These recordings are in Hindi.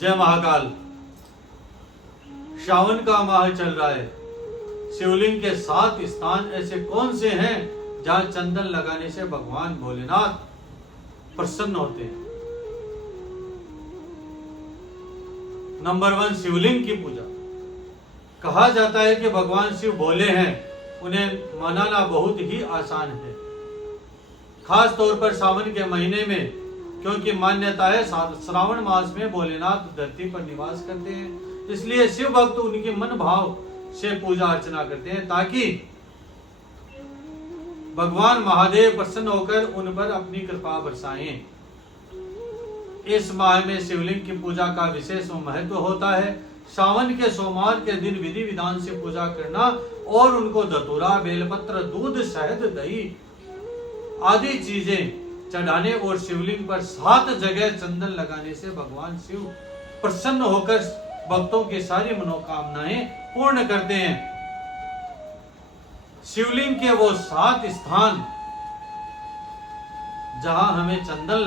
जय महाकाल। श्रावण का माह चल रहा है। शिवलिंग के 7 स्थान ऐसे कौन से हैं जहां चंदन लगाने से भगवान भोलेनाथ प्रसन्न होते हैं? नंबर 1, शिवलिंग की पूजा। कहा जाता है कि भगवान शिव भोले हैं, उन्हें मनाना बहुत ही आसान है, खास तौर पर सावन के महीने में, क्योंकि मान्यता है श्रावण मास में भोलेनाथ धरती पर निवास करते हैं। इसलिए शिव भक्त उनके मन भाव से पूजा अर्चना करते हैं ताकि भगवान महादेव प्रसन्न होकर उन पर अपनी कृपा बरसाएं। इस माह में शिवलिंग की पूजा का विशेष महत्व होता है। सावन के सोमवार के दिन विधि विधान से पूजा करना और उनको धतूरा, बेलपत्र, दूध, शहद, दही आदि चीजें चढ़ाने और शिवलिंग पर 7 जगह चंदन लगाने से भगवान शिव प्रसन्न होकर भक्तों की सारी मनोकामनाएं पूर्ण करते हैं। शिवलिंग के वो 7 स्थान जहां हमें चंदन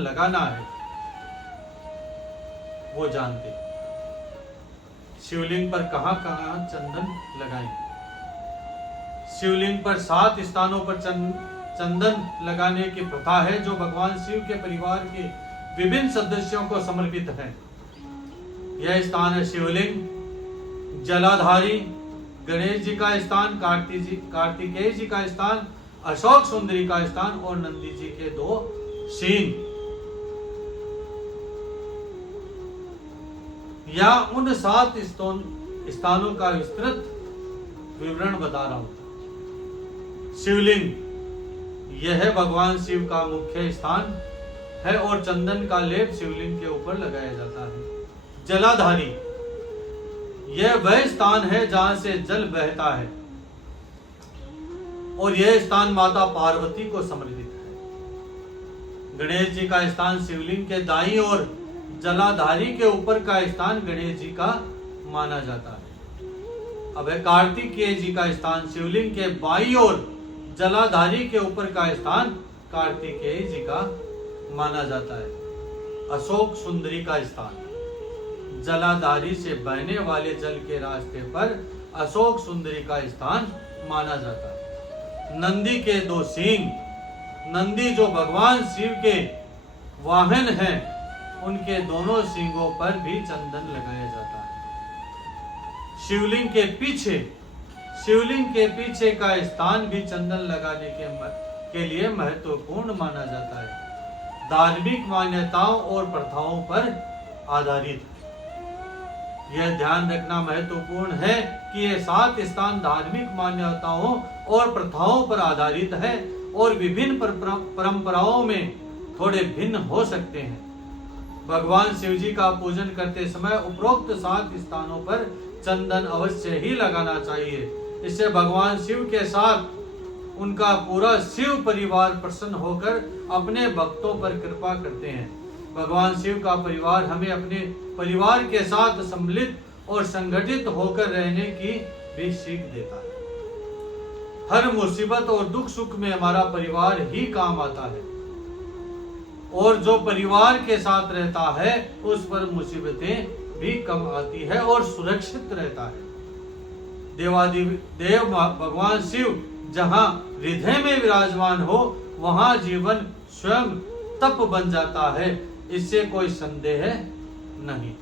लगाना है वो जानते। शिवलिंग पर कहां कहां चंदन लगाएं? शिवलिंग पर 7 स्थानों पर चंदन लगाने की प्रथा है, जो भगवान शिव के परिवार के विभिन्न सदस्यों को समर्पित है। यह स्थान है शिवलिंग, जलाधारी, गणेश जी का स्थान, कार्तिकेय जी का स्थान, अशोक सुंदरी का स्थान और नंदी जी के 2 सींग। या उन 7 स्थानों का विस्तृत विवरण बता रहा हूं। शिवलिंग यह भगवान शिव का मुख्य स्थान है और चंदन का लेप शिवलिंग के ऊपर लगाया जाता है। जलाधारी यह वह स्थान है जहां से जल बहता है और यह स्थान माता पार्वती को समर्पित है। गणेश जी का स्थान शिवलिंग के दाईं ओर, जलाधारी के ऊपर का स्थान गणेश जी का माना जाता है। अब है कार्तिकेय जी का स्थान शिवलिंग के बाईं ओर, जलाधारी के ऊपर का स्थान कार्तिकेय जी का माना जाता है। अशोक सुंदरी का स्थान जलाधारी से बहने वाले जल के रास्ते पर अशोक सुंदरी का स्थान माना जाता है। नंदी के 2 सींग, नंदी जो भगवान शिव के वाहन हैं, उनके दोनों सींगों पर भी चंदन लगाया जाता है। शिवलिंग के पीछे का स्थान भी चंदन लगाने के लिए महत्वपूर्ण माना जाता है। धार्मिक मान्यताओं और प्रथाओं पर आधारित। यह ध्यान रखना महत्वपूर्ण है कि ये 7 स्थान धार्मिक मान्यताओं और प्रथाओं पर आधारित है और विभिन्न परंपराओं में थोड़े भिन्न हो सकते हैं। भगवान शिव जी का पूजन करते समय उपरोक्त 7 स्थानों पर चंदन अवश्य ही लगाना चाहिए। इससे भगवान शिव के साथ उनका पूरा शिव परिवार प्रसन्न होकर अपने भक्तों पर कृपा करते हैं। भगवान शिव का परिवार हमें अपने परिवार के साथ सम्मिलित और संगठित होकर रहने की भी सीख देता है। हर मुसीबत और दुख सुख में हमारा परिवार ही काम आता है और जो परिवार के साथ रहता है उस पर मुसीबतें भी कम आती है और सुरक्षित रहता है। देव भगवान शिव जहां हृदय में विराजमान हो वहां जीवन स्वयं तप बन जाता है, इससे कोई संदेह नहीं।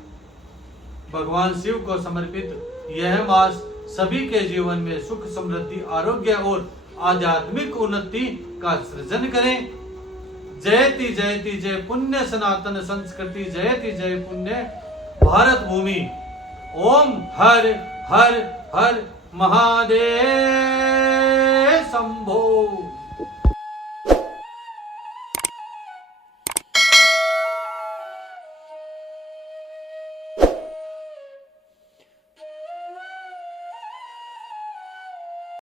भगवान शिव को समर्पित यह मास सभी के जीवन में सुख, समृद्धि, आरोग्य और आध्यात्मिक उन्नति का सृजन करें। जयति जयति जय पुण्य सनातन संस्कृति, जयति जय पुण्य भारत भूमि। ओम हर हर हर महादेव शंभो।